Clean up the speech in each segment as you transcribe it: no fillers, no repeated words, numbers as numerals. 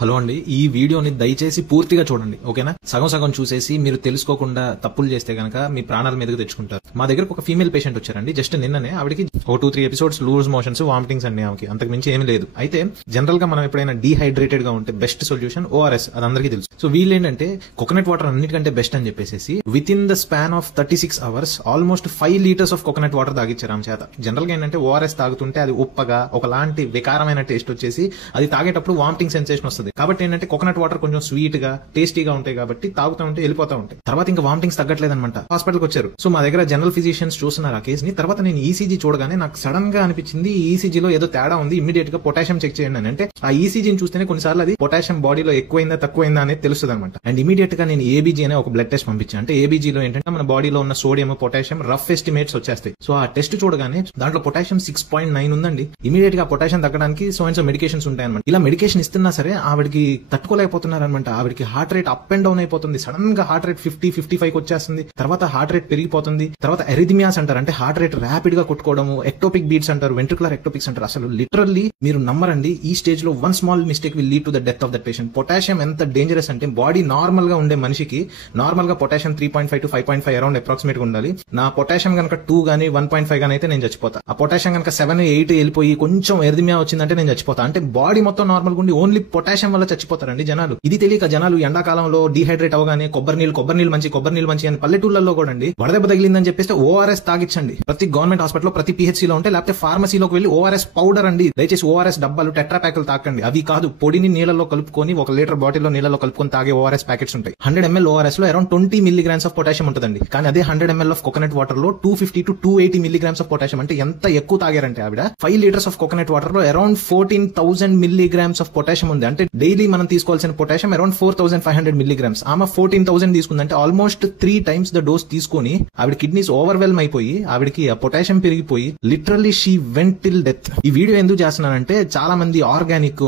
Hello అండి, ఈ వీడియోని దయచేసి పూర్తిగా చూడండి, ఓకేనా? సగం సగం చూసేసి మీరు తెలుసుకోకుండా తప్పులు చేస్తే గనక మీ ప్రాణాల మీదకి తెచ్చుకుంటారు. మా దగ్గరకు ఒక ఫీమేల్ పేషెంట్ వచ్చారండి. జస్ట్ నిన్ననే ఆవిడకి ఒక 2-3 ఎపిసోడ్స్ లూజ్ మోషన్స్, వామిటింగ్స్ అండి. ఆమెకి అంతకు మించి ఏమీ లేదు. అయితే జనరల్ గా మనం ఎప్పుడైనా డీహైడ్రేటెడ్ గా ఉంటే బెస్ట్ సొల్యూషన్ ఓఆర్ఎస్, అది అందరికీ తెలుసు. సో వీళ్ళు ఏంటంటే కోకోనట్ వాటర్ అన్నిటికంటే బెస్ట్ అని చెప్పేసి within the span of 36 hours almost 5 liters of coconut water తాగిచ్చారు ఆమె చేత. జనరల్ గా ఏంటంటే ఓఆర్ఎస్ తాగుతుంటే అది ఉప్పగా ఒకలాంటి వికారమైన టేస్ట్ వచ్చేసి అది తాగేటప్పుడు వామిటింగ్ సెన్సేషన్ వస్తుంది. కాబట్టి ఏంటంటే కోకోనట్ వాటర్ కొంచెం స్వీట్ గా టేస్టీగా ఉంటాయి కాబట్టి తాగుతూ ఉంటే వెళ్ళిపోతా ఉంటాయి. తర్వాత ఇంకా వామిటింగ్స్ తగ్గట్లేదన్నమాట. హాస్పిటల్కి వచ్చారు. సో మా దగ్గర జనరల్ ఫిజిషియన్స్ చూస్తున్నారు ఆ కేసుని. తర్వాత నేను ఈసీజీ చూడగానే నాకు సడన్ గా అనిపించింది ఈసీజీలో ఏదో తేడా ఉంది, ఇమీడియట్ గా పొటాషియం చెక్ చేయండి అని. అంటే ఆ ఈసీజీని చూస్తేనే కొన్నిసార్లు అది పొటాషియం బాడీలో ఎక్కువైందా తక్కువైందా అనేది తెలుస్తుంది అనమాట. అండ్ ఇమీడియట్ గా నేను ఏబీజీ అనే ఒక బ్లడ్ టెస్ట్ పంపించాను. అంటే ఏబీజీలో ఏంటంటే మన బాడీలో ఉన్న సోడియం, పొటాషియం రఫ్ ఎస్టిమేట్స్ వచ్చేస్తాయి. సో ఆ టెస్ట్ చూడగానే దాంట్లో పొటాషియం 6.9 ఉందండి. ఇమీడియట్ గా పొటాషియం తగ్గడానికి సో మెడికేషన్స్ ఉంటాయన్నమాట. ఇలా మెడికేషన్ ఇస్తున్నా సరే ఆవిడకి తట్టుకోలేకపోతున్నారనమాట. ఆవిడకి heart rate up and down అయిపోతుంది. సడన్ గా హార్ట్ రేట్ 50-55 వచ్చేస్తుంది. తర్వాత హార్ట్ రేట్ పెరిగిపోతుంది. తర్వాత ఎరిథమియాస్ అంటారు, అంటే హార్ట్ రేట్ ర్యాపిడ్ గా కొట్టుకోవడము. ఎక్టోపిక్ బీట్స్ అంటారు, వెంట్రికులర్ ఎక్టోపిక్స్ అంటారు. అసలు లిటరల్లీ మీరు నమ్మరండి, ఈ స్టేజ్ లో one small mistake will lead to the death of that patient. Potassium ఎంత డేంజరస్ అంటే బాడీ నార్మల్ గా ఉండే మనిషికి నార్మల్ గా పొటాషియం 3.5 to 5.5 అరౌండ్ అప్రాక్సిమేట్ గా ఉండాలి. నా పొటాషియం కనుక 2 గానీ 1.5 గానీ అయితే నేను చచ్చిపోతా. ఆ పొటాషియం కనుక 7-8 వెళ్ళిపోయి కొంచెం ఎరిథమియా వచ్చిందంటే నేను చచ్చిపోతా. అంటే బాడీ మొత్తం నార్మల్ గా ఉండి ఓన్లీ పొటాషియం వల్ల చచ్చిపోతారండి జనాలు. ఇది తెలియక జనాలు ఎండాకాలంలో డీహైడ్రేట్ అవగానే కొబ్బరి నీళ్ళు మంచి అని పల్లెటూళ్ళలో కూడా అండి వడదెబ్బ తగిలిందని చెప్పేసి ఓఆర్ఎస్ తాగించండి. ప్రతి గవర్నమెంట్ హాస్పిటల్, ప్రతి పిహెచ్సిలో ఉంటే, లేకపోతే ఫార్మసీలోకి వెళ్లి ఓఆర్ఎస్ పౌడర్ అండి. దయచేసి ఓఆర్ఎస్ డబ్బాలు, టెట్రా ప్యాకులు తాకండి. అవి కాదు, పొడిని నీళ్ళలో కలుపుకొని 1 లీటర్ బాటిల్లో నీళ్ళలో కలుపుకొని తాగే ఓఆర్ఎస్ ప్యాకెట్స్ ఉంటాయి. 100 ml ఓఆర్ఎస్ లో అరౌండ్ 20 milligrams ఆఫ్ పొటాషియం ఉంటుందండి. కానీ అదే 100 ml ఆఫ్ కోకోనట్ వాటర్ లో 250 to 280 milligrams ఆఫ్ పొటాషియం. అంటే ఎంత ఎక్కువ తాగారంటే ఆవిడ 5 liters ఆఫ్ కోకోనట్ వాటర్ లో అరౌండ్ 14,000 milligrams ఆఫ్ పొటాషియం ఉంది. అంటే డైలీ మనం తీసుకోవాల్సిన పొటాషియం అరౌండ్ 4,500 milligrams. ఆమె 14,000 తీసుకుందంటే ఆల్మోస్ట్ 3 times ద డోస్ తీసుకొని ఆవిడ కిడ్నీస్ ఓవర్వెల్మ్ అయిపోయి ఆవిడకి ఆ పొటాషియం పెరిగిపోయి literally she went till death. ఈ వీడియో ఎందుకు చేస్తున్నానంటే చాలా మంది ఆర్గానిక్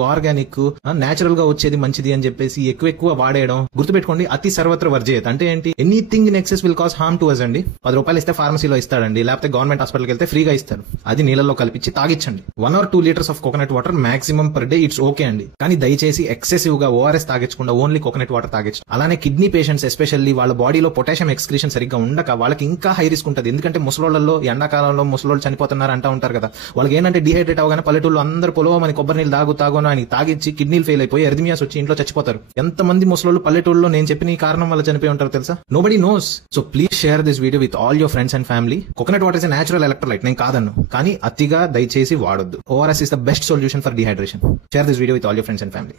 నేచురల్ గా వచ్చేది మంచిది అని చెప్పేసి ఎక్కువ వాడేయడం. గుర్తుపెట్టుకోండి, అతి సర్వత్ర వర్జేయత్ అంటే ఏంటి? Anything in excess will cause harm to us అండి. 10 రూపాయలు ఇస్తే ఫార్మసీలో ఇస్తాడండి, లేకపోతే గవర్నమెంట్ హాస్పిటల్కి వెళ్తే ఫ్రీగా ఇస్తారు. అది నీళ్ళలో కలిపించి తాగించండి. 1 or 2 liters of coconut water maximum per day, it's okay అండి. కానీ దయచేసి ఎక్సెసివ్ గా ఓఆర్ఎస్ తాగించకుండా ఓన్లీ కోకోనట్ వాటర్ తాగించండి. అలానే కిడ్నీ పేషెంట్స్ ఎస్పెషల్లీ వాళ్ళ బాడీలో పొటాషియం ఎక్స్క్రీషన్ సరిగ్గా ఉండక వాళ్ళకి ఇంకా హై రిస్క్ ఉంటుంది. ఎందుకంటే ముసలోళ్లలో ఎండాకాలంలో ముసలోళ్ళు చనిపోతున్నారు అంటా ఉంటారు కదా. వాళ్ళకి ఏంటంటే డిహైడ్రేట్ అవగానే పల్లెటూళ్ళు అందరూ పొలవమని కొబ్బరి నీళ్ళు తాగు అని తాగించి కిడ్నీలు ఫెయిల్ అయిపోయి ఎరిథమియాస్ వచ్చి ఇంట్లో చచ్చిపోతారు. ఎంతమంది ముసలోళ్ళు పల్లెటూళ్ళలో నేను చెప్పిన ఈ కారణం వల్ల చనిపోయి ఉంటారు తెలుసా? Nobody knows. So please share this video with all your friends and family. Coconut water is a natural electrolyte, నేను కాదన్ను, కానీ అతిగా దయచేసి వాడొద్దు. ORS is the best solution for dehydration. Share this video with all your friends and family.